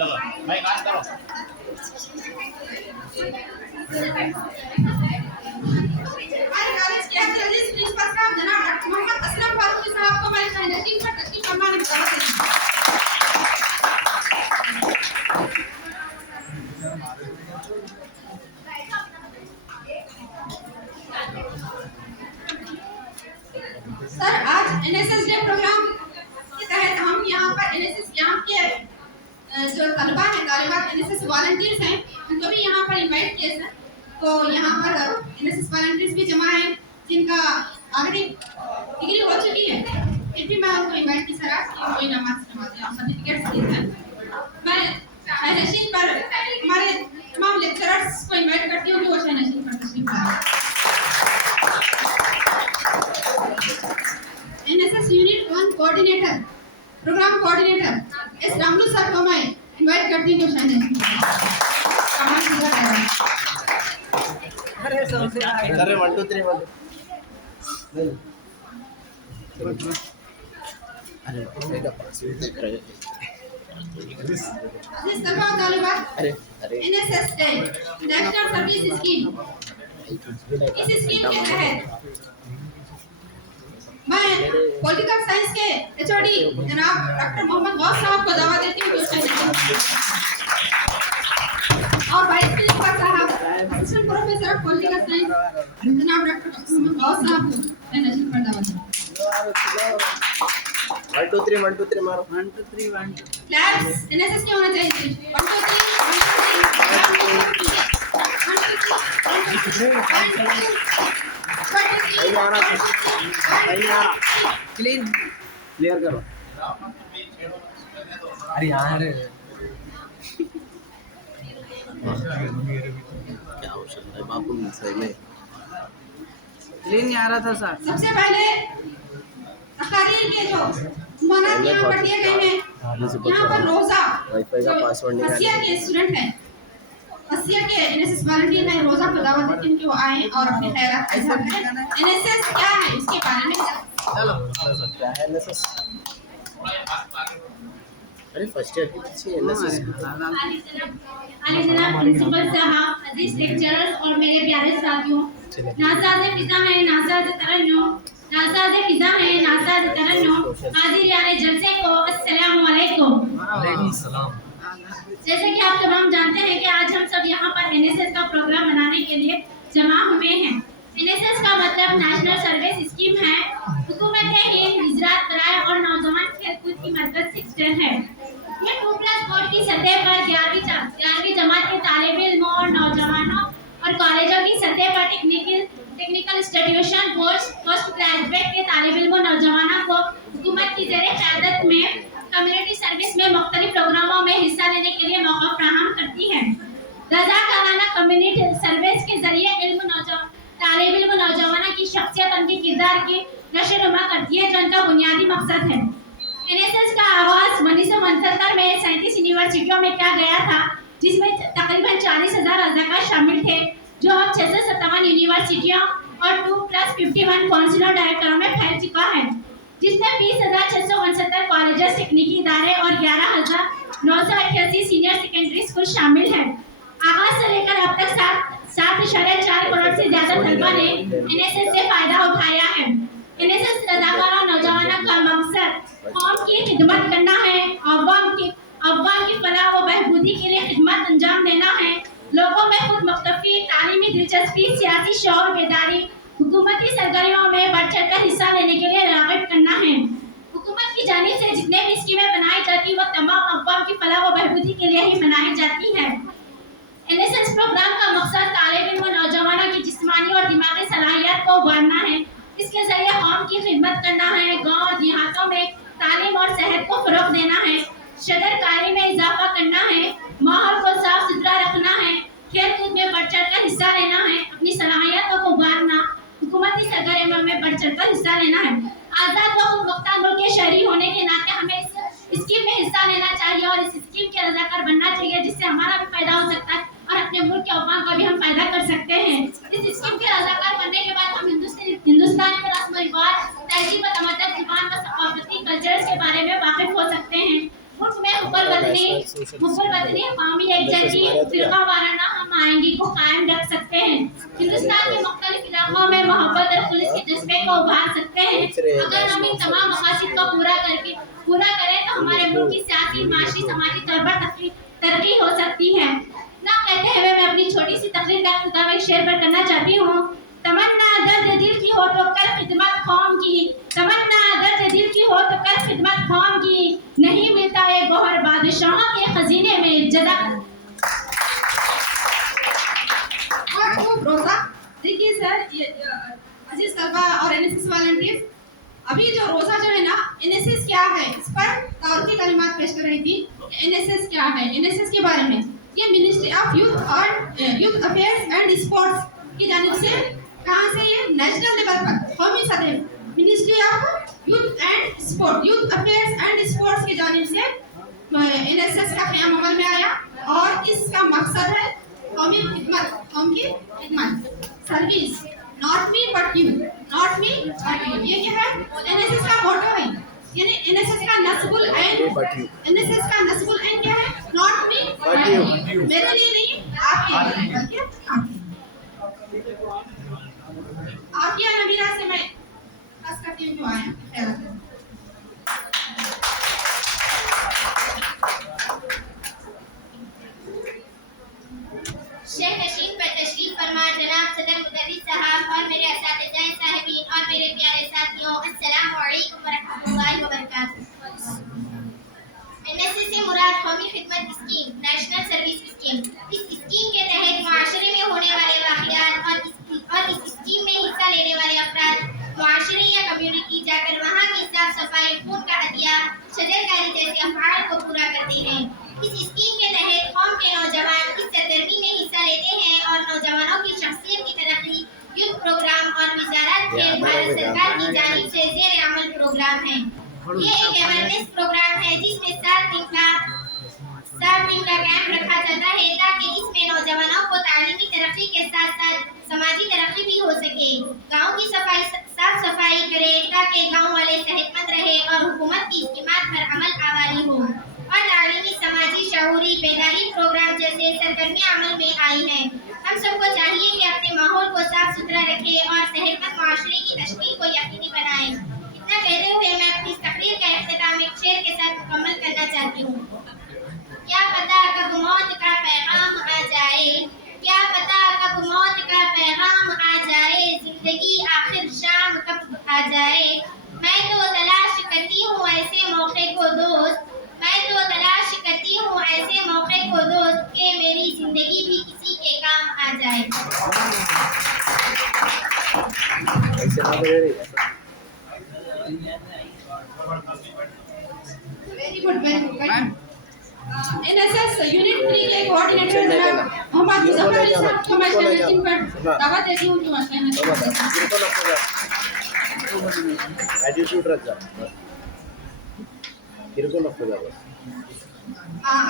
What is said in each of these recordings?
चलो भाई बात करो। हमारे कॉलेज के एथलेटिक्स प्रिंसिपल साहब जनाब डॉक्टर मोहम्मद असलम फारूकी साहब को हमारी शानदार टीम पर तशरीफ फरमाने की दावत है। सर आज एनएसएस डे प्रोग्राम के तहत हम यहाँ पर एनएसएस कैंप के जो तलबा हैं तालिबात एनएसएस वॉलंटियर्स हैं उनको भी यहाँ पर इनवाइट किए सर। तो यहाँ पर एनएसएस वॉलंटियर्स भी जमा हैं जिनका ऑलरेडी डिग्री हो चुकी है, फिर भी मैं उनको इनवाइट की सर आज कि कोई नमाज नमाज और सर्टिफिकेट्स दिए सर। मैं शायद पर हमारे तमाम लेक्चरर्स को इनवाइट करती हूँ कि वो शायद पर तशरीफ लाएं। NSS unit 1 coordinator program coordinator S Ramulu sir को मैं इनवाइट करती हूँ शायद अरे 1 2 3 1 अरे मेरा पास देख रहे अजीज तलबा और तालिबात, NSS day national service scheme, इस स्कीम के तहत मैं पॉलिटिकल साइंस के एचओडी जनाब डॉक्टर मोहम्मद गौस साहब को दावा देती हूँ और वाइस प्रिंसिपल साहब assistant professor of political science जनाब डॉक्टर मोहम्मद गौस साहब को नशीब पर दावा देती हूँ। 1 2 3 1 2 3 मारो 1 2 3 1 2 क्लैप्स एनएसएस के होना चाहिए 1 2 3 क्लियर करो। अरे यार क्या हो सकता है बापू सही में क्लीन नहीं आ रहा था सर। सबसे पहले तकरीर के जो मनात यहाँ पर दिए गए हैं, यहाँ पर रोजा वाईफाई का पासवर्ड निकाल हसिया के स्टूडेंट हैं, हसिया के एनएसएस वॉलंटियर हैं, रोजा को दावत देती हूँ कि वो आए और अपने ख्यालात का इजहार करें। एनएसएस क्या है इसके बारे में चलो क्या है एनएसएस। अरे फर्स्ट ईयर की अच्छी एनएसएस आले जनाब प्रिंसिपल साहब, अजीज लेक्चरर्स और मेरे प्यारे साथियों, नासाज़े फिज़ा है नासाज़े तरन्नुम, नासाज़े फिज़ा है नासाज़े तरन्नुम, हाज़िर जलसे को अस्सलामु अलैकुम। वालेकुम सलाम। जैसे कि आप तमाम जानते हैं कि आज हम सब यहाँ पर एनएसएस का प्रोग्राम मनाने के लिए जमा हुए हैं। एनएसएस का मतलब नेशनल सर्विस स्कीम है, हुकूमत हिंद गुजरात बराए और नौजवान खेलकूद की मरकज सेक्टर है। ये 2+4 की सतह पर 11वीं जमात के तालिब इल्मों और नौजवानों और कॉलेजों की सतह पर टेक्निकल इंस्टीट्यूशन पोस्ट ग्रेजुएट के तालिब इल्मों नौजवानों को हुकूमत की ज़ेरे क़यादत में कम्युनिटी सर्विस में मुख्तलिफ प्रोग्रामों में हिस्सा लेने के लिए मौका फराहम करती है। रज़ाकाराना कम्युनिटी सर्विस के जरिए तालिब इल्म नौजवानों की शख्सियत उनके किरदार की नशोनुमा करती है, जो उनका बुनियादी मकसद है। एनएसएस का आगाज़ 1969 में 37 यूनिवर्सिटियों में किया गया था, जिसमें तकरीबन 40,000 रज़ाकार शामिल थे, जो अब 657 यूनिवर्सिटियों और 2+51 काउंसिलर डायरेक्टरों में फैल चुका है, जिसमें 20,669 कॉलेजेस, तकनीकी इदारे और 11,988 सीनियर सेकेंडरी स्कूल शामिल हैं। आगाज़ से लेकर अब तक 7.4 करोड़ से ज़्यादा तलबा ने एनएसएस से फ़ायदा उठाया है। एनएसएस रज़ाकारों नौजवानों का मकसद कौम की खिदमत करना है, अवाम की फलाह व बहबूदी के लिए खिदमत अंजाम देना है, लोगों में खुद मुख्तफी तालीमी दिलचस्पी, सियासी शौर बेदारी, हुकूमती सरगर्मियों में बढ़ चढ़ कर हिस्सा लेने के लिए राग़िब करना है। हुकूमत की जानिब से जितने भी स्कीमें बनाई जाती वो तमाम अवाम की फलाह व बहबूदी के लिए ही बनाई जाती है। एनएसएस प्रोग्राम का मकसद तालिब इल्म व नौजवानों की जिस्मानी और दिमागी सलाहियत को उभारना है। इसके जरिए कौम की खिदमत करना है, गाँव और देहातों में तालीम और सेहत को फ़रोग़ देना है, शदरकारी में इजाफा करना है, माहौल को साफ सुथरा रखना है, खेल कूद में बढ़ चढ़ कर हिस्सा लेना है, अपनी सलाहियतों को उभारना, हुकूमती सरगर्मियों में बढ़ चढ़ कर हिस्सा लेना है। आज़ाद व खुदमुख्तार मुल्क के शहरी होने के नाते हमें इस स्कीम में हिस्सा लेना चाहिए और इस स्कीम के रज़ाकार बनना चाहिए, जिससे हमारा भी फायदा हो सकता है और अपने मुल्क के अवाम का भी हम फायदा कर सकते हैं। इस स्कीम के रज़ाकार बनने के बाद हम हिंदुस्तान के रस्म व रिवाज, तहजीब व तमद्दुन, ज़ुबान व सक़ाफ़ती कल्चर्स के बारे में वाकिफ़ हो सकते हैं। मुल्क में मुकब्बल वतनी कौमी यकजहती फिरका वाराना हम आएंगे को कायम रख सकते हैं। हिंदुस्तान के मुख्तलिफ इलाकों में मोहब्बत और पुलिस के जज्बे को उभार सकते हैं। अगर हम इन तमाम मकासद को पूरा करें तो हमारे मुल्क की सियासी, माशी, समाजी तौर पर तरक्की हो सकती है। ना कहते हुए मैं अपनी छोटी सी तकरीर का इख्तिताम एक शेर पर करना चाहती हूँ। तमन्ना दर्द दिल की हो तो कर खिदमत कौम की, तमन्ना दर्द दिल की हो तो कर खिदमत कौम की, नहीं मिलता ये गौहर बादशाहों के खजीने में जदा। और वो रोजा देखिए सर, ये अजीज तलबा और एनएसएस वॉलंटियर्स, अभी जो रोजा जो है ना, एनएसएस क्या है इस पर तौर की कलिमात पेश कर रही थी। एनएसएस क्या है, एनएसएस के बारे में ये ministry of youth affairs and sports की जानिब से, कहाँ से, ये नेशनल लेवल पर कौमी सतह ministry of youth affairs and sports की जानिब से एनएसएस का क़याम अमल में आया। और इसका मकसद है कौम की खिदमत, service, not me but you. ये क्या है, एनएसएस का मोटो है, यानी एनएसएस का नस्बुल ऐन क्या है, नॉट मी बट यू, मेरे लिए नहीं आपके लिए, बल्कि आपकी नबीरा से मैं खास करती हूँ क्यों आया। शेख नशीन पर तशरीफ फरमा जनाब सदर मुदर्रिस साहब और मेरे असातिज़ाए साहिबीन और मेरे प्यारे साथियों, अस्सलामु अलैकुम वरहमतुल्लाहि वबरकातुहू। एनएसएस से मुराद कौमी खिदमत स्कीम, नेशनल सर्विस स्कीम। इस स्कीम के तहत मुआशरे में होने वाले वाक़ियात और इस स्कीम में हिस्सा लेने वाले अफराद मुआशरे या कम्युनिटी जाकर वहाँ की साफ सफाई, खून का हदिया, शजरकारी जैसे अफ़आल को पूरा करते हैं। इस स्कीम के तहत कौम के नौजवान इस सरगर्मी में हिस्सा लेते हैं और नौजवानों की शख्सियत की तरक्की यूथ प्रोग्राम और वजारत खेल भारत सरकार की जानिब से ज़ेर अमल प्रोग्राम है। ये एक अवेयरनेस प्रोग्राम है जिसमें 7 दिन का कैंप रखा जाता है ताकि इसमें नौजवानों को तालीमी तरक्की के साथ साथ समाजी तरक्की भी हो सके। गाँव की साफ सफाई करे ताकि गाँव वाले सेहतमंद रहे और हुकूमत की स्कीमात पर अमल आवारी हो। और तालीमी, समाजी, शऊरी, बेदारी प्रोग्राम जैसे सरगर्मियाँ अमल में आई हैं। हम सबको चाहिए कि अपने माहौल को साफ सुथरा रखें और सेहतमंद माशरे की तशकील को यकीनी बनाएं। इतना कहते हुए मैं अपनी तकरीर का इख्तिताम एक शेर के साथ मुकम्मल करना चाहती हूँ। क्या पता कब मौत का पैगाम आ जाए, क्या पता कब मौत का पैगाम आ जाए, जिंदगी आखिर शाम कब आ जाए। मैं तो तलाश करती हूँ ऐसे मौके को दोस्त, कि मेरी जिंदगी भी किसी के काम आ जाए। Very good. एनएसएस यूनिट 3 के कोऑर्डिनेटर जनाब मोहम्मद मुजफ्फर अली साहब को मैं टीम पर दावत देती हूँ कि मसला एटीट्यूड रख जा, बिल्कुल रखो जा।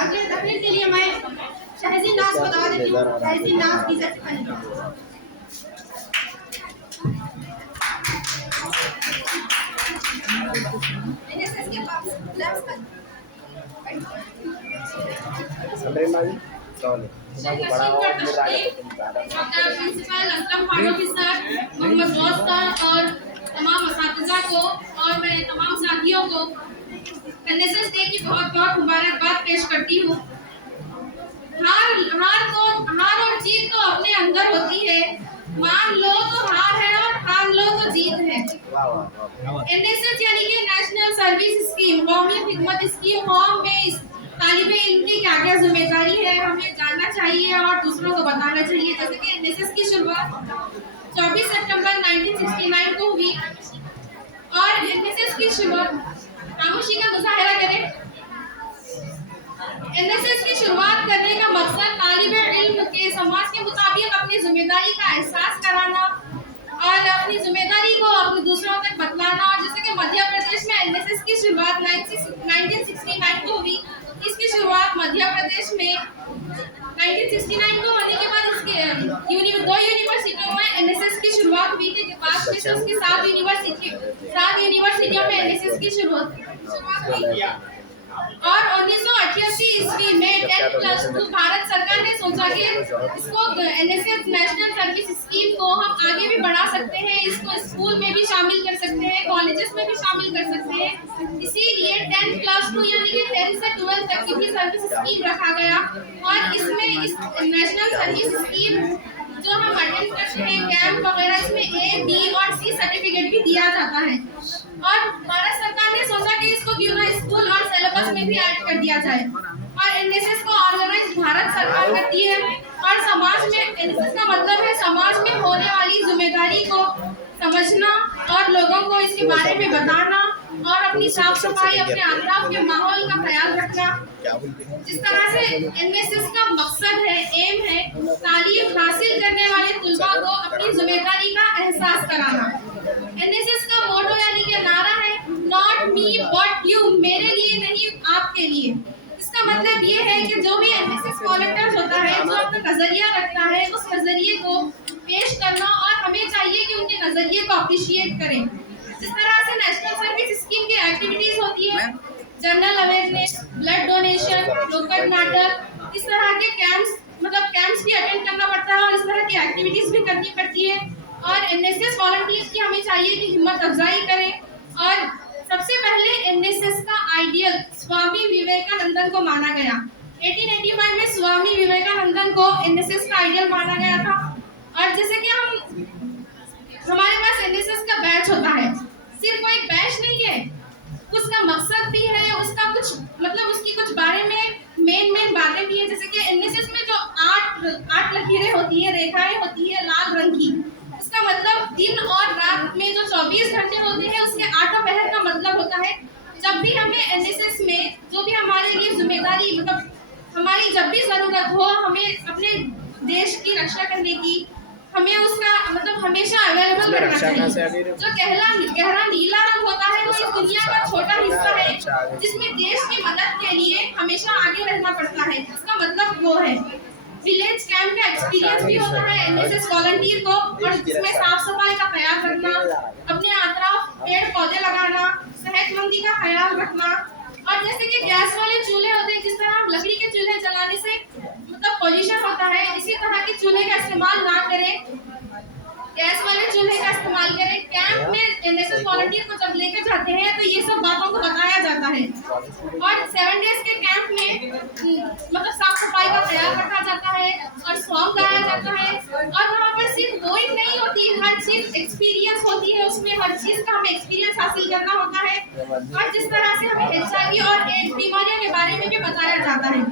अगले तकरीर के लिए मैं शहजीन नाज को दावत देती हूँ। शहजीन नाज की इज्जत से एनएसएस के पास क्लास कर मोहम्मद गौस सर और तमाम असातिज़ा को और मेरे तमाम साथियों को एनएसएस डे की बहुत बहुत मुबारकबाद पेश करती हूँ। हार और जीत तो अपने अंदर होती है। मान लो तो हार है और ठान लो तो जीत है। एनएसएस यानी कि नेशनल सर्विस स्कीम, कौमी खिदमत स्कीम, कौम में तालिबे इल्म की क्या क्या जिम्मेदारी है हमें जानना चाहिए और दूसरों को बताना चाहिए। जैसे कि एनएसएस की शुरुआत 24 सितंबर 1969 को हुई और एनएसएस की शुरुआत, खामोशी का मुजाहरा करें। एनएसएस की शुरुआत करने का मकसद तालिबे इल्म के समाज के मुताबिक अपनी जिम्मेदारी का एहसास कराना और अपनी जिम्मेदारी को अपने दूसरों तक बतलाना। और जैसे कि मध्य प्रदेश में एनएसएस की शुरुआत 1969 को हुई। इसकी शुरुआत मध्य प्रदेश में 1969 को होने के बाद उसके 2 यूनिवर्सिटियों में एनएसएस की शुरुआत हुई थी। बाद में से उसकी 7 यूनिवर्सिटियों में एनएसएस की शुरुआत हुई और 1988 स्कीम में 10+2 भारत सरकार ने सोचा कि इसको एनएसएस नेशनल सर्विस स्कीम को हम आगे भी बढ़ा सकते हैं, इसको स्कूल में भी शामिल कर सकते हैं, कॉलेजेस में भी शामिल कर सकते हैं। इसीलिए 10+2 यानी कि 10 से 12 तक की भी सर्विस स्कीम रखा गया और इसमें इस नेशनल सर्विस स्कीम जो हम अटेंड करते हैं कैंप वगैरह, इसमें A, B और C सर्टिफिकेट भी दिया जाता है। और भारत सरकार ने सोचा कि इसको क्यों ना स्कूल और सिलेबस में भी ऐड कर दिया जाए और एनएसएस को ऑर्गेनाइज भारत सरकार करती है और समाज में एनएसएस का मतलब है समाज में होने वाली जिम्मेदारी को समझना और लोगों को इसके बारे में बताना और अपनी साफ सफाई, अपने आसपास के माहौल का ख्याल रखना। जिस तरह से एनएसएस का मकसद है, एम है, तालीम हासिल करने वाले तुलबा को अपनी जिम्मेदारी का एहसास कराना। एनएसएस का मोटो यानी कि नारा है नॉट मी बट यू, मेरे लिए नहीं आपके लिए। इसका मतलब ये है कि जो भी एनएसएस वॉलंटियर्स होता है जो अपना नजरिया रखता है उस नजरिए को पेश करना और हमें चाहिए कि उनके नजरिए को अप्रिशिएट करें। जिस तरह से नेशनल सर्विस स्कीम की एक्टिविटीज होती है, जनरल अवेयरनेस, ब्लड डोनेशन, नुक्कड़ नाटक, इस तरह के कैंप्स भी अटेंड करना पड़ता है और इस तरह की एक्टिविटीज भी करनी पड़ती है। और एनएसएस वॉलंटियर्स की हमें चाहिए कि हिम्मत अफजाई करें। और सबसे पहले एनएसएस का आइडियल स्वामी विवेकानंदन को माना गया। 1885 में स्वामी विवेकानंदन को एनएसएस का आइडियल माना गया था। और जैसे कि हमारे पास एनएसएस का बैच होता है, सिर्फ वो एक बैच नहीं है, उसका मकसद भी है, उसका कुछ उसकी कुछ बारे में मेन बातें भी है। जैसे कि एनएसएस में जो 8 लकीरें होती है, रेखाएं होती है लाल रंग की, इसका मतलब दिन और रात में जो 24 घंटे होते हैं उसके 8 पहर का मतलब होता है। जब भी हमें एनएसएस में जो भी हमारे लिए जिम्मेदारी हमारी जब भी जरूरत हो, हमें अपने देश की रक्षा करने की, हमें उसका हमेशा अवेलेबल रहना चाहिए। जो गहरा नीला रंग होता है वो इस दुनिया का छोटा हिस्सा है जिसमें देश की मदद के लिए हमेशा आगे रहना पड़ता है। इसका मतलब वो है। विलेज कैंप का एक्सपीरियंस भी होता है एनएसएस वॉलंटियर को, और जिसमें साफ सफाई का ख्याल रखना, अपने आसपास पेड़ पौधे लगाना, सेहतमंदी का ख्याल रखना। और जैसे कि गैस वाले चूल्हे होते हैं, जिस तरह हम लकड़ी के चूल्हे जलाने से पॉल्यूशन होता है, इसी तरह के चूल्हे का इस्तेमाल ना करें, गैस वाले चूल्हे का इस्तेमाल करें। कैंप में एनएसएस वॉलंटियर को जब लेकर जाते हैं तो ये सब बातों को बताया जाता है। और 7 डेज के कैंप में साफ सफाई का ख्याल रखा जाता है और सॉन्ग गाया जाता है। और वहाँ पर सिर्फ गोइंग नहीं होती, हर चीज एक्सपीरियंस होती है, उसमें हर चीज का हमें एक्सपीरियंस हासिल करना होता है। और जिस तरह से हमें HIV और एड्स बीमारियों के बारे में भी बताया जाता है।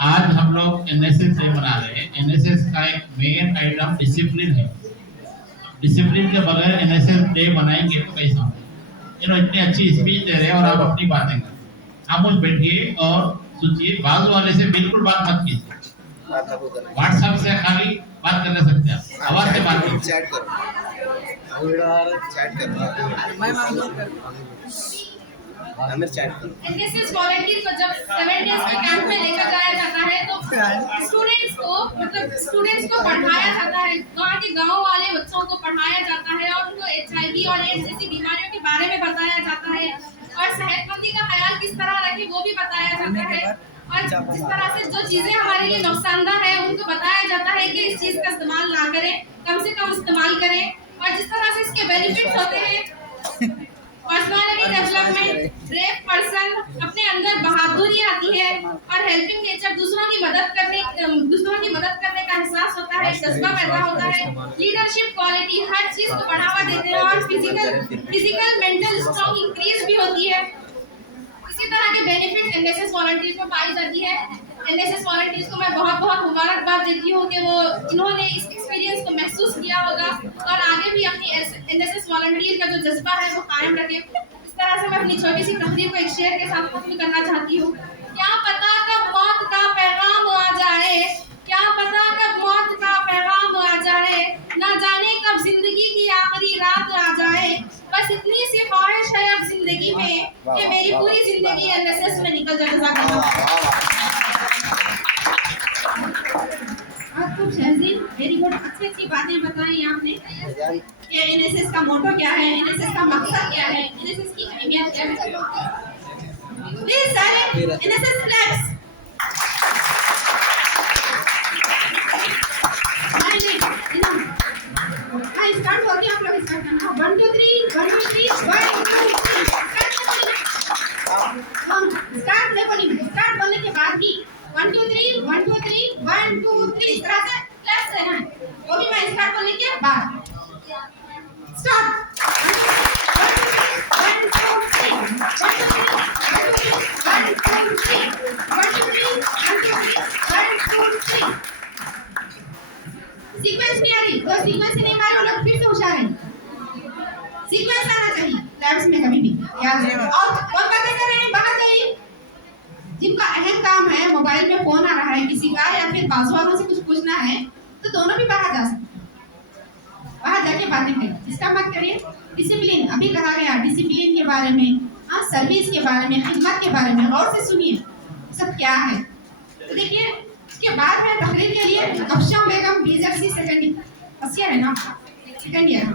आज हम लोग एनएसएस डे मना रहे हैं। एनएसएस का एक मेन आइटम डिसिप्लिन है। डिसिप्लिन के बगैर एनएसएस डे मनाएंगे तो कैसा होगा? इतनी अच्छी स्पीच दे रहे हैं और आप अपनी बातें कर, खामोश बैठिए और सोचिए। बाजू वाले से बिल्कुल बात मत कीजिए, व्हाट्सएप से खाली बात कर सकते हैं, आवाज से बात कीजिए। चैट करो। एनएसएस वॉलंटियर को जब 7 डेज के कैंप में लेकर जाया जाता है तो स्टूडेंट्स को पढ़ाया जाता है, वहाँ के गांव वाले बच्चों को पढ़ाया जाता है और उनको HIV और एड्स जैसी बीमारियों के बारे में बताया जाता है और सेहतमंदी का ख्याल किस तरह रखें वो भी बताया जाता है। और जिस तरह से जो चीजें हमारे लिए नुकसानदायक है उनको बताया जाता है कि इस चीज का इस्तेमाल ना करें, कम से कम इस्तेमाल करें। और जिस तरह से इसके बेनिफिट्स होते हैं, पर्सनालिटी डेवलपमेंट, ब्रेव पर्सन, अपने अंदर बहादुरी आती है और हेल्पिंग नेचर, दूसरों की मदद करने का एहसास होता है, जज्बा पैदा होता है, लीडरशिप क्वालिटी, हर चीज को बढ़ावा देते हैं और फिजिकल मेंटल स्ट्रॉन्ग इंक्रीज भी होती है। इसी तरह के बेनिफिट्स एनएसएस वॉलंटियर्स में पाई जाती है। एनएसएस वॉलंटियर्स को मैं बहुत मुबारकबाद देती हूँ कि इन्होंने इस एक्सपीरियंस को महसूस किया होगा और आगे भी अपनी एनएसएस वॉलंटियर का जो जज्बा है वो कायम रखे। इस तरह से मैं अपनी छोटी सी तकरीर को एक शेर के साथ खत्म करना चाहती हूँ। क्या पता कब मौत का पैगाम आ जाए, क्या पता कब मौत का पैगाम आ जाए, ना जाने कब जिंदगी की आखिरी रात आ जाए, बस इतनी सी ख्वाहिश है अब जिंदगी में कि मेरी पूरी जिंदगी एनएसएस में निकल जाए। आप खूब शहजीन, वेरी गुड, अच्छे अच्छी बातें बताई आपने कि एनएसएस का मोटो क्या है, एनएसएस का मकसद क्या है, एनएसएस की अहमियत क्या है। प्लीज सारे एनएसएस फ्लैग्स। हाँ स्टार्ट हो गया, आप लोग स्टार्ट करना। 1 2 3 1 2 3 1 2 3 स्टार्ट रेकॉर्डिंग। स्टार्ट बोलने के बाद भी 1 2 3 1 2 3 1 2 3 इस तरह से क्लैप से हैं, वो भी मैं स्टार्ट बोलने के बाद। स्टार्ट 1 2 3 1 2 3 1 2 3 1 2 3 सीक्वेंस नहीं आ रही तो सीक्वेंस नहीं मारे वो लोग फिर से होशियार हैं। सीक्वेंस आना चाहिए लैब्स में कभी भी, याद रहे। और बातें कर रहे हैं बाहर जाइए। जिनका अहम काम है, मोबाइल में फोन आ रहा है किसी का या फिर बाजू वालों से कुछ पूछना है, तो दोनों भी बाहर जा सकते हैं, बाहर जाके बातें करें, डिस्टर्ब मत करिए। डिसिप्लिन अभी कहा गया, डिसिप्लिन के बारे में, हाँ सर्विस के बारे में, खिदमत के बारे में गौर से सुनिए सब क्या है। तो देखिए इसके बाद में तकरीर के लिए अफशा बेगम बीजेपी सेकंड फर्स्ट ईयर है ना, सेकंड ईयर।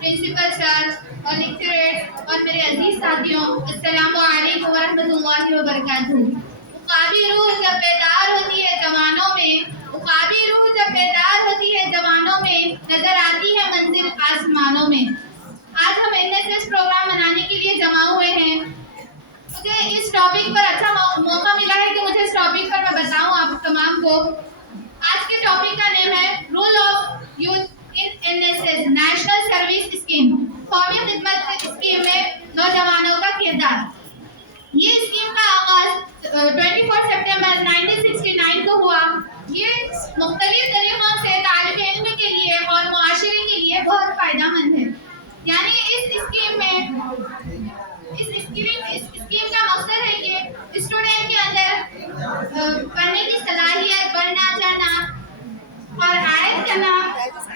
प्रिंसिपल सर और लेक्चरर्स और मेरे अजीज साथियों, अस्सलामु अलैकुम वरहमतुल्लाहि वबरकातुहू। उकाबी रूह जब बेदार होती है जवानों में, उकाबी रूह जब बेदार होती है जवानों में, नजर आती है मंजिल आसमानों में। आज हम एनएसएस प्रोग्राम मनाने के लिए जमा हुए हैं। मुझे इस टॉपिक पर अच्छा मौका मिला है कि मुझे इस टॉपिक पर मैं बताऊं आप तमाम को। आज के टॉपिक का नेम है role of youth in NSS national service scheme, कौमी खिदमत स्कीम में नौजवानों का किरदार। ये स्कीम का आगाज 24 सितंबर 1969 को हुआ। ये मुख्तलिफ तरीकों से तालिब इल्म के लिए और मुआशरे के लिए बहुत फायदेमंद है। यानी इस स्कीम का मकसद है कि स्टूडेंट के अंदर पढ़ने की सलाहियत, बढ़ना चाहना और आयत करना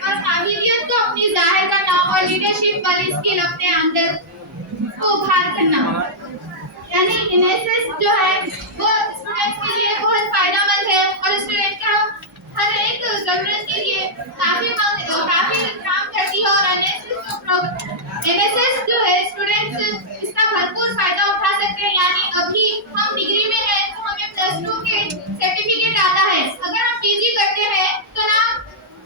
और काबिलियत को अपनी जाहिर करना और लीडरशिप वाली स्किल अपने अंदर को उभार करना। यानी एनएसएस जो है वो स्टूडेंट्स के लिए बहुत फायदेमंद है और स्टूडेंट का हर एक जरूरत के लिए काफी काम करती है। और एनएसएस जो है स्टूडेंट्स इसका भरपूर फायदा उठा सकते हैं। यानी अभी हम डिग्री में हैं तो हमें +2 के सर्टिफिकेट आता है, अगर हम पीजी करते हैं तो ना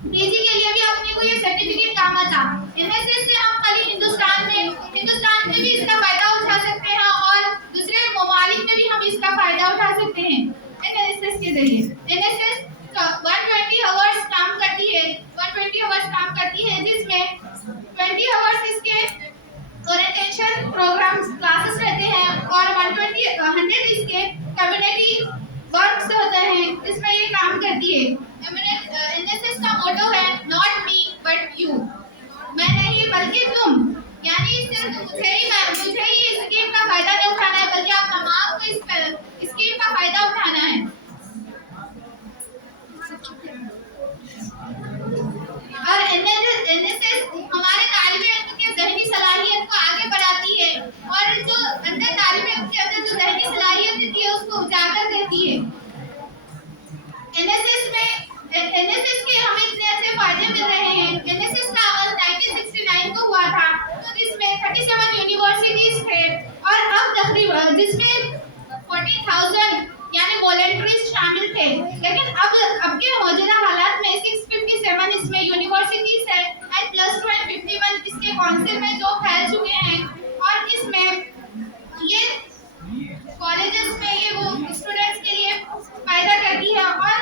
पीजी के लिए भी अपने को ये सर्टिफिकेट काम आता। एनएसएस से हम खाली हिंदुस्तान में भी इसका फायदा उठा सकते हैं और दूसरे ममालिक में भी हम इसका फायदा उठा सकते हैं एनएसएस के जरिए। एनएसएस 120 आवर्स काम करती है, 120 आवर्स काम करती है, जिसमें 20 आवर्स इसके ओरिएंटेशन प्रोग्राम्स क्लासेस रहते हैं और 100 इसके कम्युनिटी वर्क्स होते हैं, इसमें ये काम करती है। एनएसएस का मोटो है नॉट मी बट यू, मैं नहीं बल्कि तुम। यानी सिर्फ मुझे ही इस स्कीम का फायदा नहीं उठाना है, बल्कि आप तमाम को इस स्कीम का फायदा उठाना है। और एनएसएस हमारे तालिब इल्म के ज़हनी सलाहियत को आगे बढ़ाती है और जो अंदर तालिब इल्म के अंदर जो ज़हनी सलाहियत होती है उसको उजागर करती है। एनएसएस के हमें इतने अच्छे फायदे मिल रहे हैं। एनएसएस का आगाज 1969 को हुआ था, तो जिसमें 37 यूनिवर्सिटीज थे और अब तकरीबन जिसमें 40,000 यानी वॉलंटियर्स शामिल थे। लेकिन अब के मौजूदा हालात में 657 इसमें यूनिवर्सिटीज है एंड +2 एंड 51 इसके काउंसिल में जो फैल चुके हैं और इसमें ये कॉलेजेस में ये वो स्टूडेंट्स के लिए फायदा करती है। और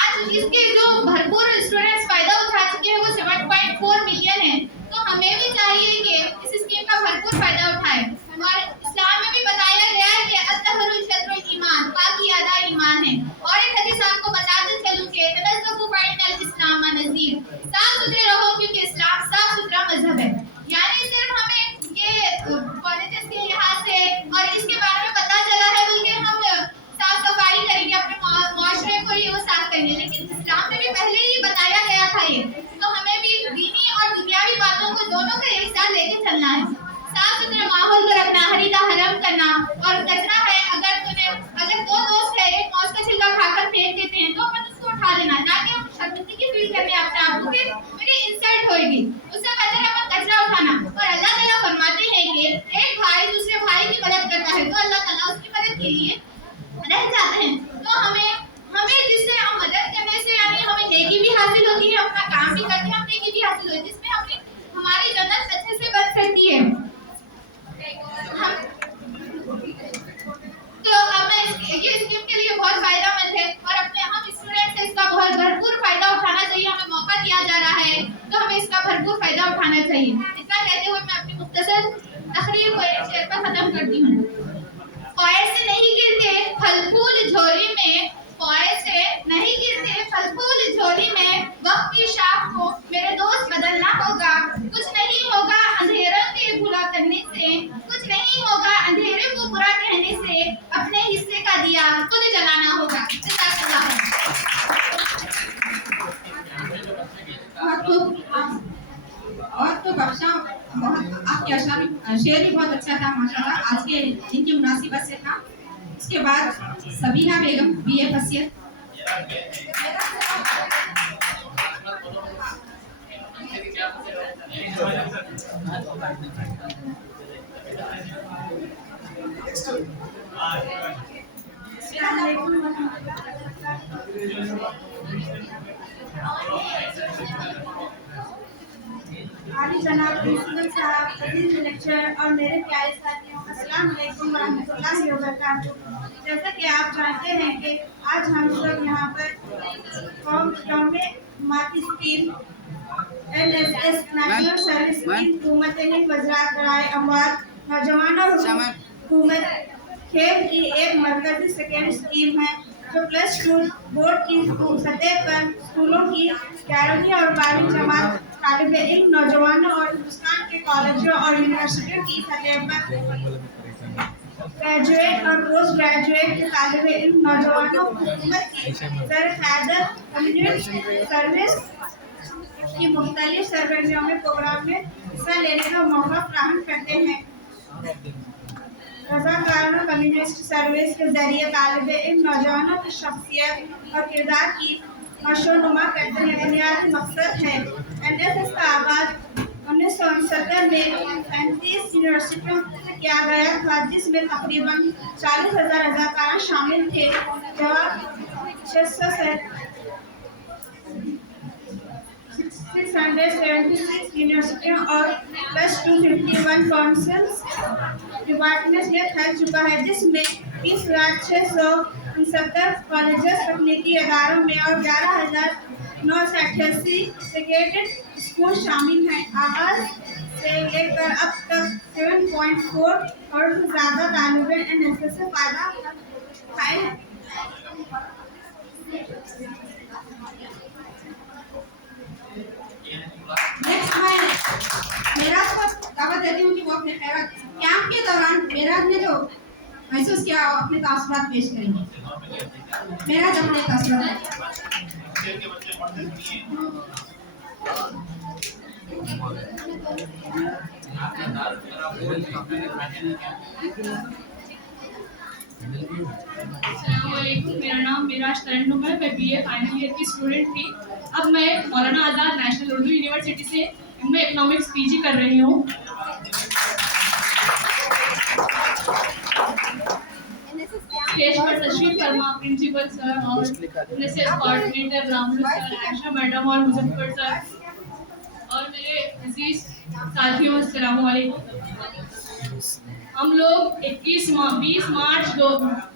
आज इसके जो भरपूर स्टूडेंट्स फायदा उठा चुके हैं वो 7.4 मिलियन है। तो हमें भी चाहिए कि इस स्कीम का भरपूर फायदा उठाएं। और इस्लाम में भी बताया गया है कि अत्तहरुल शत्रुल ईमान, पाकी आधा ईमान है। और एक हदीस आपको बताते चलूं कि तनज़्ज़फ़ू फ़इन्नल इस्लाम नज़ीर, साफ सुथरे रहो क्योंकि इस्लाम साफ सुथरा मजहब है। यानी सिर्फ हमें ये और कचरा है, अगर दो दोस्त है एक मौज का छिलका खाकर फेंक देते हैं तो अपन उसको उठा लेना, जाके शर्मिंदगी फील करने अपने आप को कि मेरी इंसल्ट होगी, उससे बेहतर अपन कचरा उठाना। और अल्लाह ताला फरमाते हैं कि एक भाई दूसरे भाई की मदद करता है तो अल्लाह ताला उसकी मदद के लिए रह जाते हैं। तो हमें जिससे हम मदद करने से यानी हमें नेकी भी हासिल होती है, अपना काम भी करते हैं हम नेकी भी हासिल होती है, जिसमें हमारी जन्नत अच्छे से बन सकती है। तो हमें ये स्कीम के लिए बहुत फायदेमंद है और हम स्टूडेंट से इसका बहुत भरपूर फायदा उठाना चाहिए। हमें मौका दिया जा रहा है तो हमें इसका भरपूर फायदा उठाना चाहिए। इतना कहते हुए मैं अपनी मुख्तसर तकरीर को एक शेर पर खत्म करती हूँ। ख्वाहिश से नहीं गिरते फल फूल झोली में, ख्वाहिश से नहीं गिरते फल फूल झोली में, वक्त की शाख को मेरे दोस्त बदलना होगा। कुछ नहीं होगा अंधेरों के बुरा करने से, कुछ नहीं होगा अंधेरे को बुरा कहने से, अपने हिस्से का दिया खुद जलाना होगा। और तो बख्शा बहुत आपके शेर भी बहुत अच्छा था माशाल्लाह, आज के दिन की मुनासिबत से था। इसके बाद सबीना बेगम BA फसियत। आली जनाब प्रिंसिपल साहब, अजीज लेक्चर और मेरे प्यारे साथियों, अस्सलाम वालेकुम रहमतुल्लाहि व बरकातुहू। जैसा कि आप जानते हैं कि आज हम सब यहाँ पर कौम माती scheme NSS national service scheme हुकूमत हिंद वज़रात बराए अमवात नौजवानों और हुकूमत खेल की एक मरकजी सेकेंड स्कीम है जो +2 बोर्ड की सतह पर स्कूलों की 11वीं और 12वीं जमात तालिब इल्म नौजवानों और हिंदुस्तान के कॉलेजों और यूनिवर्सिटियों की सतह पर ग्रेजुएट और पोस्ट ग्रेजुएट के तालिब इल्म नौजवानों को हुकूमत की ज़र-ए-क़यादत कम्युनिटी सर्विस की मुख्तलिफ सरगर्मियों में प्रोग्राम में हिस्सा लेने का मौका फ्राहम करते हैं। रज़ाकाराना कम्युनिटी सर्विस के जरिए तालिब इल्म नौजवानों की शख्सियत और किरदार की नशोनुमा करते हैं। बुनियादी मकसद है NSS का आगाज़ 1969 में 35 यूनिवर्सिटियों से किया गया था, जिसमें तकरीबन 40,000 रज़ाकार शामिल थे। जवाब 676 यूनिवर्सिटियों और +251 काउंसिल्स डिपार्टमेंट्स में फैल चुका है, जिसमें 20,669 कॉलेजेस तकनीकी इदारों में और 11,988 सेक्रेटेड स्कूल शामिल हैं। आगाज से लेकर अब तक 7.4 करोड़ से ज़्यादा तालिबे NSS से फायदा उठाए हैं। नेक्स्ट मैं मेराज को दावत देती हूँ कि वो अपने कैंप के दौरान मेराज ने जो महसूस किया अपने तासुरात पेश करेंगे। मेराज अपने तासुरात। मेरा नाम मिराज तरन्नुम है। मैं BA फाइनल ईयर की स्टूडेंट थी। अब मैं मौलाना आज़ाद नेशनल उर्दू यूनिवर्सिटी से मैं इकोनॉमिक्स PG कर रही हूँ। स्टेज पर तशरीफ फरमा प्रिंसिपल सर और NSS coordinator Ramul sir, Ayesha madam और मुजफ्फर सर और मेरे अजीज साथियों, अस्सलाम वालेकुम। हम लोग 20 मार्च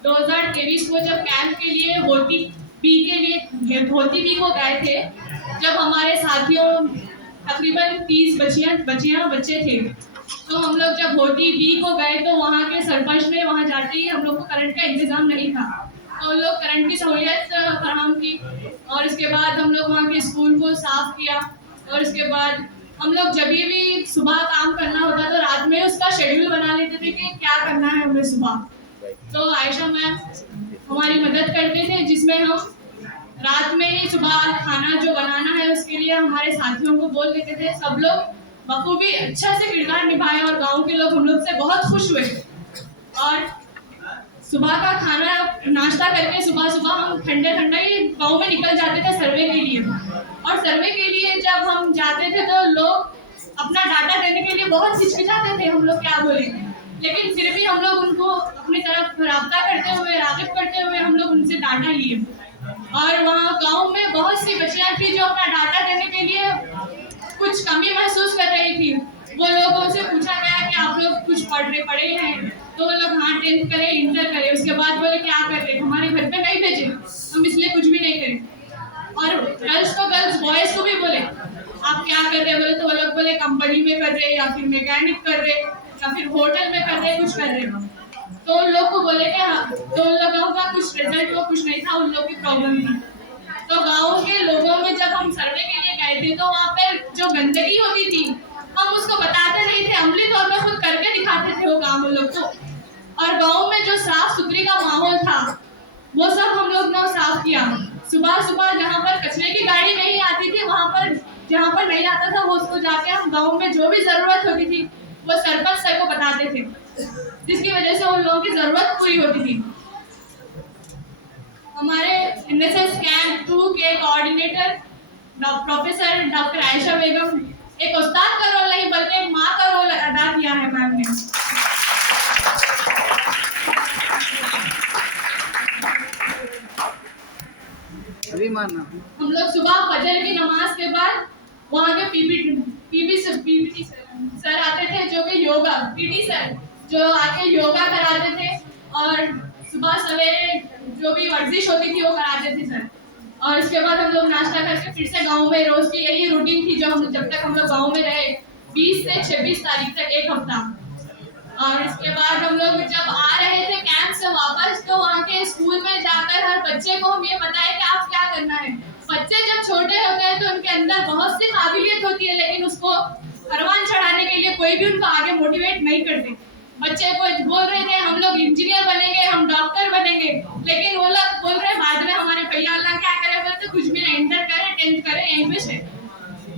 2023 को जब कैंप के लिए होती बी को गए थे, जब हमारे साथियों तकरीबन 30 बच्चे थे, तो हम लोग जब होती बी को गए तो वहाँ के सरपंच ने वहाँ जाते ही हम लोग को करंट का इंतज़ाम नहीं था, तो हम लोग करंट की सहूलियत फराहम की और इसके बाद हम लोग वहाँ के स्कूल को साफ़ किया और इसके बाद हम लोग जब भी सुबह काम करना होता तो रात में उसका शेड्यूल बना लेते थे कि क्या करना है हमें सुबह। तो आयशा मैम हमारी मदद करते थे, जिसमें हम रात में ही सुबह खाना जो बनाना है उसके लिए हमारे साथियों को बोल देते थे। सब लोग बखूबी अच्छा से किरदार निभाए और गांव के लोग हम लोग से बहुत खुश हुए। और सुबह का खाना नाश्ता करके सुबह सुबह हम ठंडे ठंडे ही गाँव में निकल जाते थे सर्वे के लिए। और सर्वे के लिए जब हम जाते थे तो लोग अपना डाटा देने के लिए बहुत हिचकिचाते थे, हम लोग क्या बोलेंगे, लेकिन फिर भी हम लोग उनको अपनी तरफ राब्ता करते हुए, राग़िब करते हुए हम लोग उनसे डाटा लिए। और वहाँ गांव में बहुत सी बच्चियाँ थी जो अपना डाटा देने के लिए कुछ कमी महसूस कर रही थी। वो लोगों से पूछा गया कि आप लोग कुछ पढ़े हैं, तो वो लोग हाँ 10th करे, इंटर करे। उसके बाद बोले क्या कर रहे, हमारे घर पे नहीं भेजे, हम इसलिए कुछ भी नहीं करें। और गर्ल्स को गर्ल्स, बॉयज़ को भी बोले आप क्या कर रहे, बोले तो वो लोग बोले कंपनी में कर रहे, या फिर मैकेनिक कर रहे, या फिर होटल में कर रहे, कुछ कर रहे। तो उन लोग को बोले कि हाँ, तो उन लोगों का कुछ रिजल्ट वो कुछ नहीं था, उन लोग की प्रॉब्लम थी। तो गाँव के लोगों में जब हम सर्वे के लिए गए थे तो वहाँ पे जो गंदगी होती थी हम उसको बताते नहीं थे, अमली तौर पर खुद करके दिखाते थे वो काम लोग को। और गाँव में जो साफ सुथरी का माहौल था वो सब हम लोग ने साफ किया। सुबह सुबह जहाँ पर कचरे की गाड़ी नहीं आती थी, वहाँ पर जहाँ पर नहीं आता था वो उसको जाके हम गाँव में जो भी जरूरत होती थी वो सरपंच सर को बताते थे, जिसकी वजह से उन लोगों की जरूरत पूरी होती थी। हमारे एनएसएस कैंप 2 के कोऑर्डिनेटर प्रोफेसर डॉक्टर आयशा बेगम एक उस्ताद का रोल नहीं बल्कि एक माँ का रोल अदा किया है मैम ने। अभी मानना हम लोग सुबह फजर की नमाज के बाद वहाँ के पीपीटी सर आते थे जो कि योगा, पीटी सर जो आके योगा कराते थे और सुबह सवेरे जो भी वर्जिश होती थी वो कराते थे सर। और इसके बाद हम लोग नाश्ता करके फिर से गांव में, रोज की यही रूटीन थी जो हम जब तक हम लोग गांव में रहे 20 से 26 तारीख तक, एक हफ्ता। और इसके बाद हम लोग जब आ रहे थे कैंप से वापस तो वहाँ के स्कूल में जाकर हर बच्चे को हम ये बताए कि आप क्या करना है। बच्चे जब छोटे होते हैं तो उनके अंदर बहुत सी काबिलियत होती है, लेकिन उसको परवान चढ़ाने के लिए कोई भी उनको आगे मोटिवेट नहीं करते। बच्चे को बोल रहे थे हम लोग इंजीनियर बनेंगे, हम डॉक्टर बनेंगे, लेकिन वो लोग बोल रहे बाद में हमारे भैया अल्लाह क्या करे, बोले तो कुछ भी नहीं, इंटर करे 10th करे इंग्लिश है।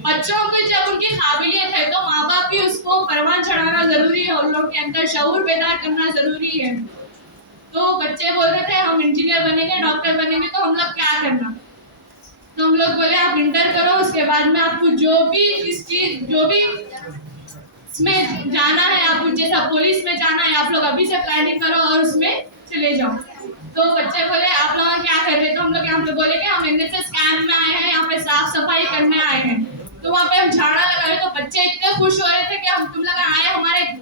बच्चों को जब उनकी काबिलियत है तो माँ बाप भी उसको परवान चढ़ाना जरूरी है, उन लोग के अंदर शऊर पैदा करना जरूरी है। तो बच्चे बोल रहे थे हम इंजीनियर बनेंगे, डॉक्टर बनेंगे, तो हम लोग क्या करना। तो हम लोग बोले आप इंटर करो, उसके बाद में आपको जो भी इसमें जाना है, आपको जैसा पुलिस में जाना है आप लोग अभी से प्लानिंग करो और उसमें चले जाओ। तो बच्चे बोले आप लोग क्या कर रहे, तो हम लोग यहाँ पे बोले कि हम एनएसएस कैंप में आए हैं, यहाँ पे साफ सफाई करने आए हैं। तो वहाँ पे हम झाड़ा लगाए तो बच्चे इतने खुश हो रहे थे कि हम तुम लोग आए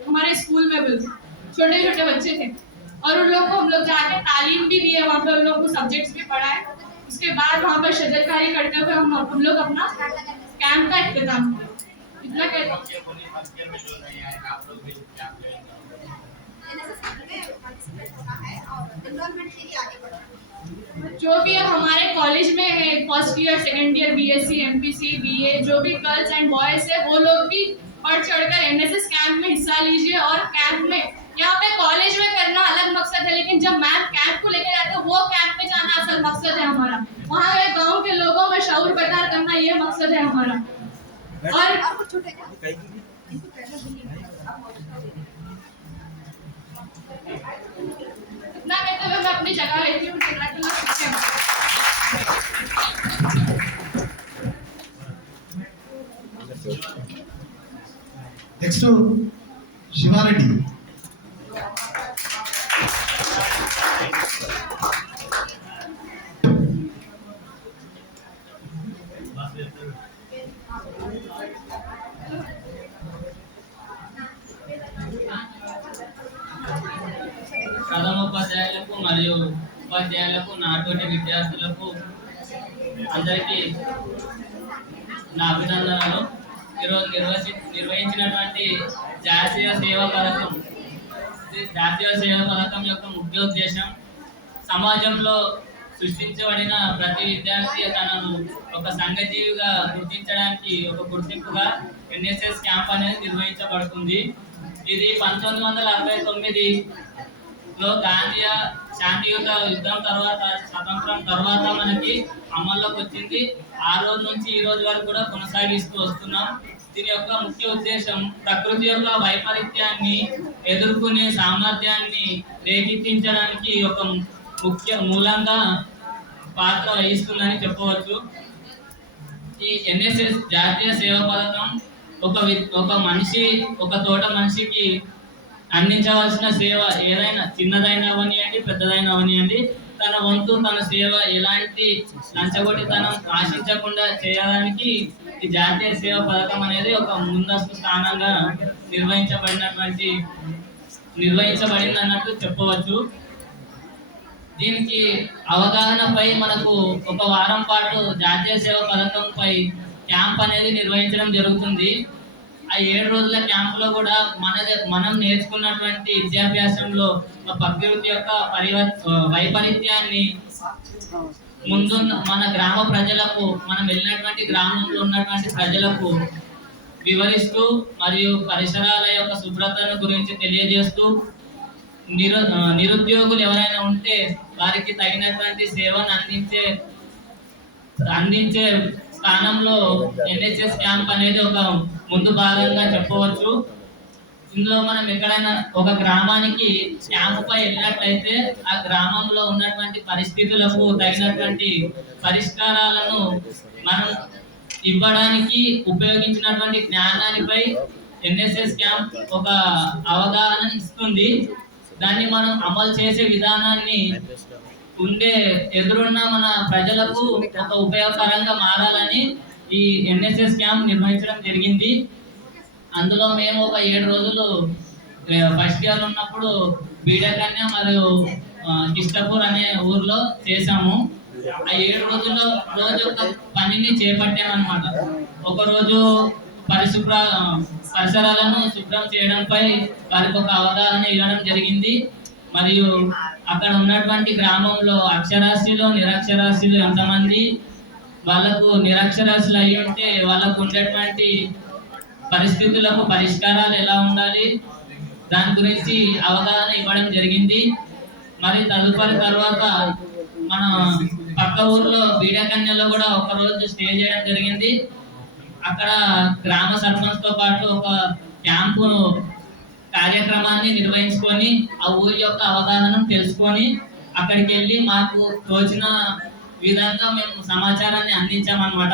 हमारे स्कूल में, बिल्कुल छोटे छोटे बच्चे थे। और उन लोग को हम लोग जाके तालीम भी दिए, वहाँ पे उन लोग को सब्जेक्ट्स भी पढ़ाए। उसके बाद वहाँ पर शजरकारी करते हुए हम लोग अपना कैंप का इख्तिताम किया। इतना कहते जो भी हमारे कॉलेज में है, first year, second year, BSc, MPC, BA, जो भी गर्ल्स एंड बॉयज है वो लोग भी बढ़ चढ़कर एनएसएस कैंप में हिस्सा लीजिए। और कैंप में यहाँ पे कॉलेज में करना अलग मकसद है, लेकिन जब मैम कैंप को लेकर आते हैं वो कैंप में जाना असल मकसद है हमारा। वहाँ के गाँव के लोगों में शऊर पैदा करना ये मकसद है हमारा। और इतना कहते हुए मैं अपनी जगह लेती हूँ। नेक्स्ट शिवारेड्डी। ప్రథమోపాధ్యాయులకు మరియు ఉపాధ్యాయులకు నాతోటి విద్యార్థులకు అందరికీ నా అభినందనలు। ఈరోజు నిర్వహించినటువంటి జాతీయ సేవా పథకం యొక్క ముఖ్యోద్దేశం సమాజంలో సృష్టించబడిన ప్రతి విద్యార్థి తనను ఒక సంఘజీవిగా గుర్తించడానికి ఒక గుర్తింపుగా ఎన్ఎస్ఎస్ క్యాంప్ అనేది నిర్వహించబడుతుంది। ఇది 1969లో గాంధీ శాంతియుత యుద్ధం తర్వాత, స్వతంత్రం తర్వాత మనకి అమల్లోకి వచ్చింది। ఆ రోజు నుంచి ఈ రోజు వరకు కూడా కొనసాగిస్తూ వస్తున్నాం। దీని యొక్క ముఖ్య ఉద్దేశం ప్రకృతి యొక్క వైపరీత్యాన్ని ఎదుర్కొనే సామర్థ్యాన్ని రేకెత్తించడానికి ఒక ముఖ్య మూలంగా పాత్ర వహిస్తుందని చెప్పవచ్చు. ఈ ఎన్ఎస్ఎస్ జాతీయ సేవా పథకం ఒక మనిషి, ఒక తోట మనిషికి అందించవలసిన సేవ ఏదైనా చిన్నదైనా అవనియండి, పెద్దదైనా అవనియండి, తన వంతు తన సేవ ఎలాంటి లంచగొట్టితనం ఆశించకుండా చేయడానికి ఈ జాతీయ సేవా పథకం అనేది ఒక ముందస్తు స్థానంగా నిర్వహించబడింది అన్నట్టు చెప్పవచ్చు. దీనికి అవగాహనపై మనకు ఒక వారం పాటు జాతీయ సేవా పథకంపై క్యాంప్ అనేది నిర్వహించడం జరుగుతుంది. ఆ 7 రోజుల క్యాంపులో కూడా మనం నేర్చుకున్నటువంటి విద్యాభ్యాసంలో ప్రకృతి యొక్క వైపరీత్యాన్ని ముందు మన గ్రామ ప్రజలకు, మనం వెళ్ళినటువంటి గ్రామంలో ఉన్నటువంటి ప్రజలకు వివరిస్తూ మరియు పరిసరాల యొక్క శుభ్రతను గురించి తెలియజేస్తూ నిరుద్యోగులు ఎవరైనా ఉంటే వారికి తగినటువంటి సేవను అందించే స్థానంలో ఎన్ఎస్ఎస్ క్యాంప్ అనేది ఒక ముందు భాగంగా చెప్పవచ్చు. ఇందులో మనం ఎక్కడైనా ఒక గ్రామానికి క్యాంపుపై వెళ్ళినట్లయితే ఆ గ్రామంలో ఉన్నటువంటి పరిస్థితులకు తగినటువంటి పరిష్కారాలను మనం ఇవ్వడానికి ఉపయోగించినటువంటి జ్ఞానానిపై ఎన్ఎస్ఎస్ క్యాంప్ ఒక అవగాహన ఇస్తుంది. దాన్ని మనం అమలు చేసే విధానాన్ని ఎదురున్న మన ప్రజలకు ఒక ఉపయోగకరంగా మారాలని ఈ ఎన్ఎస్ఎస్ క్యాంప్ నిర్వహించడం జరిగింది. అందులో మేము ఒక 7 రోజులు ఫస్ట్ ఇయర్ ఉన్నప్పుడు బీడకన్య మరియు కిష్టపూర్ అనే ఊర్లో చేసాము. ఆ 7 రోజుల్లో రోజు ఒక పనిని చేపట్టామన్నమాట. ఒకరోజు పరిసరాలను శుభ్రం చేయడంపై వారికి ఒక అవగాహన ఇవ్వడం జరిగింది. మరియు అక్కడ ఉన్నటువంటి గ్రామంలో అక్షరాస్యులు, నిరక్షరాస్యులు ఎంతమంది, వాళ్ళకు నిరక్షరాస్యులు అయి ఉంటే వాళ్ళకు ఉండేటువంటి పరిస్థితులకు పరిష్కారాలు ఎలా ఉండాలి, దాని గురించి అవగాహన ఇవ్వడం జరిగింది. మరి తర్వాత మన పక్క ఊర్లో బీడకన్యలో కూడా ఒక రోజు స్టే చేయడం జరిగింది. అక్కడ గ్రామ సర్పంచ్ తో పాటు ఒక క్యాంపు కార్యక్రమాన్ని నిర్వహించుకొని ఆ ఊరి యొక్క అవగాహనను తెలుసుకొని అక్కడికి వెళ్ళి మాకు తోచిన విధంగా మేము సమాచారాన్ని అందించామన్నమాట.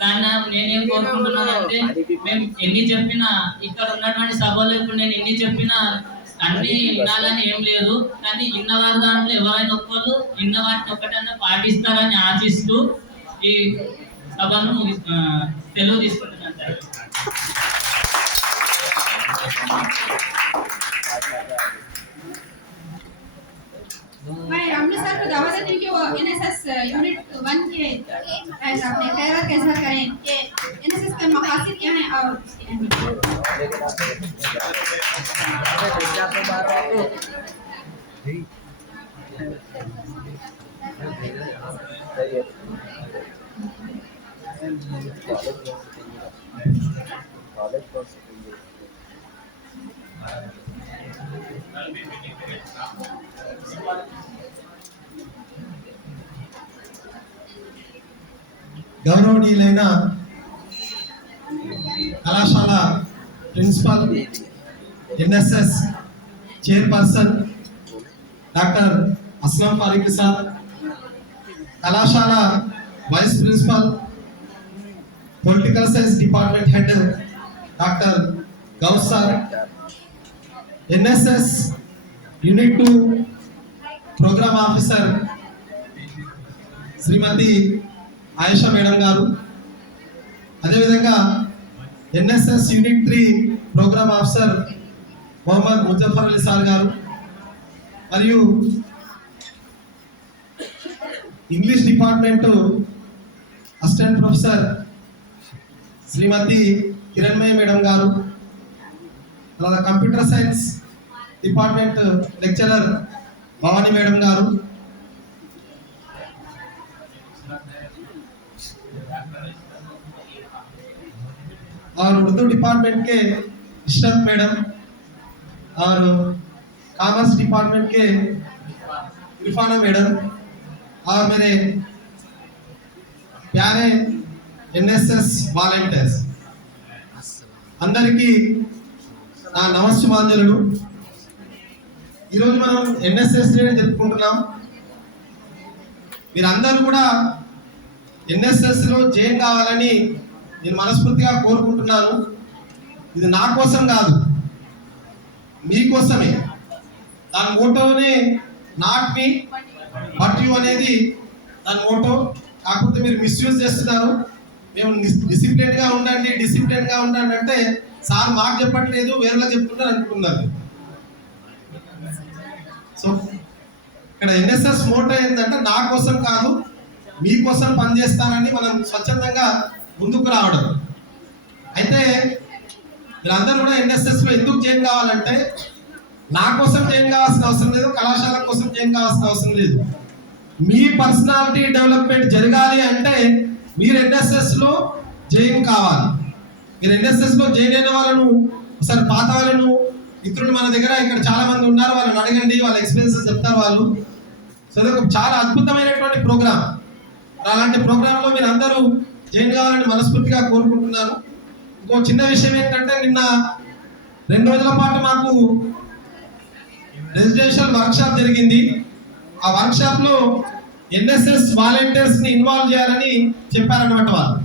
దాన్ని నేనేం కోరుకుంటున్నానంటే, మేము ఎన్ని చెప్పినా ఇక్కడ ఉన్నటువంటి సభలో ఇప్పుడు నేను ఎన్ని చెప్పినా అన్ని వినాలని ఏం లేదు, కానీ ఇన్నవారి దాంట్లో ఎవరైనా ఒక్కరు ఇన్న వాటిని ఒకటన్నా పాటిస్తారని ఆశిస్తూ ఈ సభను సెలవు తీసుకుంటున్నాను సార్. मैं रामलू सर को दावा देती हूँ कि वो एनएसएस यूनिट 1 के अपने खैरात कैसा करें कि एनएसएस के मकासद क्या हैं और उसकी గౌరవనీయులైన కళాశాల principal, NSS chairperson doctor Aslam Farooq sir, కళాశాల vice principal political science department head doctor Ghaus sir, NSS unit 2 programme officer Shrimati Ayesha madam గారు, అదేవిధంగా NSS unit 3 programme officer Mohammed Muzaffar Ali sir గారు, మరియు English department assistant professor Shrimati Kiranmaya madam గారు, తర్వాత computer science department lecturer Bhavani madam గారు, और Urdu department के इशरत मैडम और कॉमर्स डिपार्टमेंट के इरफाना मैडम और मेरे प्यारे एनएसएस वॉलंटियर्स, అందరికీ నా నమస్సుమాంజలుడు. ఈరోజు మనం ఎన్ఎస్ఎస్ డే జరుపుకుంటున్నాం. మీరందరూ కూడా ఎన్ఎస్ఎస్లో జాయిన్ కావాలని నేను మనస్ఫూర్తిగా కోరుకుంటున్నాను. ఇది నా కోసం కాదు, మీకోసమే. దాని మోటోనే నాట్ మీ బట్ యు అనేది దాని మోటో. కాకపోతే మీరు మిస్యూజ్ చేస్తున్నారు. మేము డిసిప్లిన్గా ఉండండి అంటే సార్ మాకు చెప్పట్లేదు, వేరేలా చెప్తున్నారు అనుకున్నారు. సో ఇక్కడ ఎన్ఎస్ఎస్ మోటో ఏంటంటే నా కోసం కాదు, మీకోసం పనిచేస్తానని మనం స్వచ్ఛందంగా ముందుకు రావడం. అయితే మీరందరూ కూడా ఎన్ఎస్ఎస్లో ఎందుకు జాయిన్ కావాలంటే నా కోసం జాయిన్ కావాల్సిన అవసరం లేదు, కళాశాల కోసం జాయిన్ కావాల్సిన అవసరం లేదు. మీ పర్సనాలిటీ డెవలప్మెంట్ జరగాలి అంటే మీరు ఎన్ఎస్ఎస్లో జాయిన్ కావాలి. మీరు ఎన్ఎస్ఎస్లో జాయిన్ అయిన వాళ్ళను ఒకసారి పాత వాళ్ళను మిత్రులు మన దగ్గర ఇక్కడ చాలా మంది ఉన్నారు, వాళ్ళని అడగండి, వాళ్ళ ఎక్స్పీరియన్సెస్ చెప్తారు వాళ్ళు. సో అది ఒక చాలా అద్భుతమైనటువంటి ప్రోగ్రామ్. అలాంటి ప్రోగ్రాంలో మీరు అందరూ జాయిన్ కావాలని మనస్ఫూర్తిగా కోరుకుంటున్నాను. ఇంకో చిన్న విషయం ఏంటంటే నిన్న 2 రోజుల పాటు మాకు రెసిడెన్షియల్ వర్క్షాప్ జరిగింది. ఆ వర్క్షాప్లో ఎన్ఎస్ఎస్ వాలంటీర్స్ని ఇన్వాల్వ్ చేయాలని చెప్పారన్నమాట వాళ్ళు.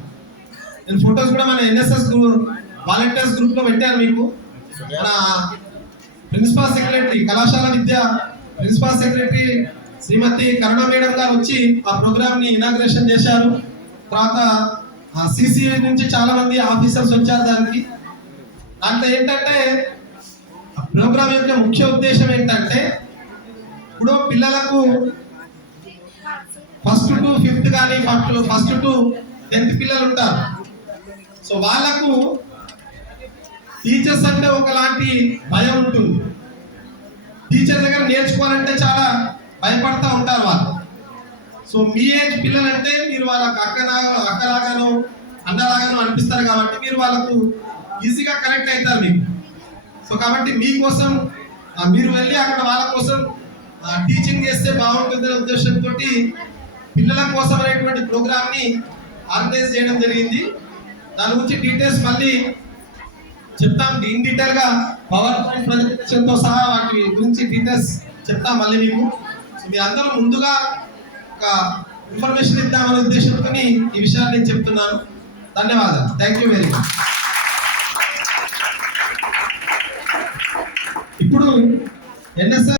నేను ఫొటోస్ కూడా మన ఎన్ఎస్ఎస్ వాలంటీర్స్ గ్రూప్లో పెట్టాను మీకు. మన ప్రిన్సిపల్ సెక్రటరీ, కళాశాల విద్యా ప్రిన్సిపల్ సెక్రటరీ శ్రీమతి కరుణ మేడం గారు వచ్చి ఆ ప్రోగ్రామ్ని ఇనాగ్రేషన్ చేశారు. తర్వాత సిసి నుంచి చాలా మంది ఆఫీసర్స్ వచ్చారు. దాంట్లో ఏంటంటే ప్రోగ్రామ్ యొక్క ముఖ్య ఉద్దేశం ఏంటంటే ఇప్పుడు పిల్లలకు 1st to 5th కానీ 1st to 10th పిల్లలు ఉంటారు. సో వాళ్ళకు టీచర్స్ అంటే ఒకలాంటి భయం ఉంటుంది. టీచర్ దగ్గర నేర్చుకోవాలంటే చాలా భయపడతా ఉంటారు వాళ్ళు. సో మీ ఏజ్ పిల్లలంటే మీరు వాళ్ళకు అక్కలాగానో అన్నలాగానో అనిపిస్తారు కాబట్టి మీరు వాళ్ళకు ఈజీగా కనెక్ట్ అవుతారు మీకు. సో కాబట్టి మీకోసం మీరు వెళ్ళి అక్కడ వాళ్ళ కోసం టీచింగ్ చేస్తే బాగుంటుందనే ఉద్దేశంతో పిల్లల కోసం అనేటువంటి ప్రోగ్రామ్ని ఆర్గనైజ్ చేయడం జరిగింది. దాని గురించి డీటెయిల్స్ మళ్ళీ చెప్తాం, ఇన్ డీటెయిల్గా పవర్ పాయింట్ ప్రజెంటేషన్తో సహా వాటి గురించి డీటెయిల్స్ చెప్తాం మళ్ళీ మీకు. సో మీ అందరూ ముందుగా ఒక ఇన్ఫర్మేషన్ ఇద్దామనే ఉద్దేశంతో ఈ విషయాన్ని నేను చెప్తున్నాను. ధన్యవాదాలు. Thank you very much. ఇప్పుడు ఎన్ఎస్ఎస్